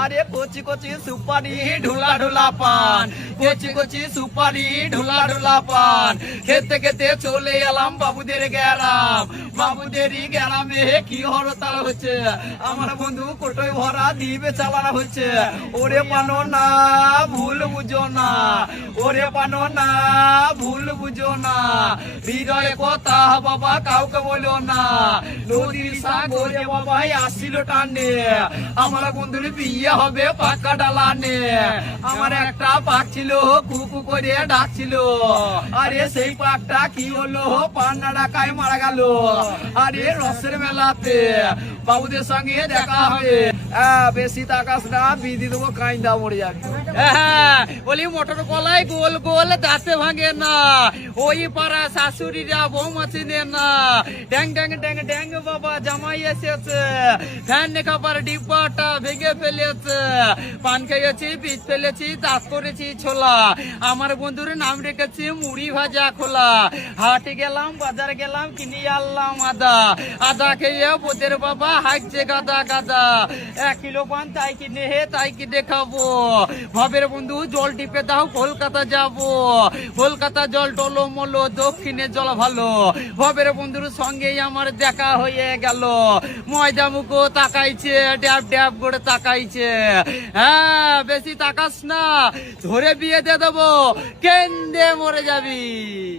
আরে কচি কচি সুপারি ঢোলা ঢোলা পান, কচি কচি সুপারি ঢোলা ঢোলা পান, খেতে খেতে চলে এলাম বাবুদের গ্রাম। বাবুদেরই গ্রামে কি হরতাল হচ্ছে, আমার বন্ধু কোটোই ভরা দিবে চালানো হচ্ছে। ওরে পানো না ভুল বুঝো না, ওরে পানো না ভুল বুঝো না, হৃদয়ে কথা বাবা কাউকে বলো না। নদীর সাগরে বাবা আসছিল টানে, আমার বন্ধুর বিয়ে হবে পাকা ডালানে। আমার একটা পাক ছিল কুকু করে ডাকছিল, আরে সেই পাকটা কি হলো পান্না ডাকায় মারা গেল। আরে রসের মেলাতে বাবুদের সঙ্গে দেখা হবে। বেশি তাকাস না, বিধি দেবো কাইন্দা মরে যাবে। বলি মোটর কলাই গোল গোল দাঁতে ভাঙে না, ওই পাড়া শাশুড়িরা বৌমা চিনে না। ড্যাং ড্যাং ড্যাং ড্যাং বাবা জামাই এসেছে, ফ্যান খাবার ডিব্বাটা ভেঙে ফেলেছে। পান খেয়েছি পিচ ফেলেছি দাঁত করেছি ছোলা, আমার বন্ধুর নাম রেখেছি মুড়ি ভাজা খোলা। হাটে গেলাম বাজার গেলাম কিনে আনলাম আদা, আদা খেয়ে বোদের বাবা হাঁকছে গাদা গাদা। 1 কিলো পান তাই কিনে তাই কিনে খাবো। ভাবের বন্ধু জল টিপে দাও কলকাতা যাব, কলকাতা জল টলো মলো দক্ষিণে জল ভালো। ভাবের বন্ধুর সঙ্গেই আমার দেখা হয়ে গেল, ময়দা মুখো তাকাইছে ড্যাব ড্যাব করে তাকাইছে। হ্যাঁ বেশি তাকাস না, ধরে বিয়ে দিয়ে দেবো, কেন্দ্রে মরে যাবি।